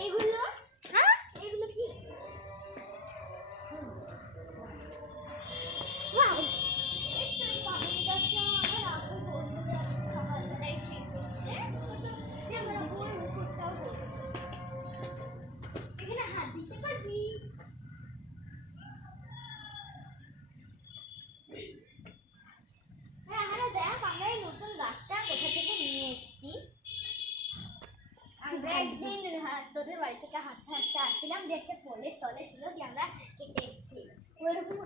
এইগুলো হ্যাঁ এইগুলো কি ওয়াও এই তো এই পাহাড়ি গাছটা আমার আপু বন্ধুরা সকালবেলায় ঠিক করছে তো আমরা বই করতেও বলবো এখানে হাত দিতে পারবি হ্যাঁ আমরা দেখ আমরা এই নতুন গাছটা কোথা থেকে নিয়ে এসেছি আমরা একদিন তোদের বাড়ি থেকে হাঁটতে হাঁটতে আসছিলাম যে একটা ফলের তলে ছিল যে আমরা কেটে এসেছি ওরকম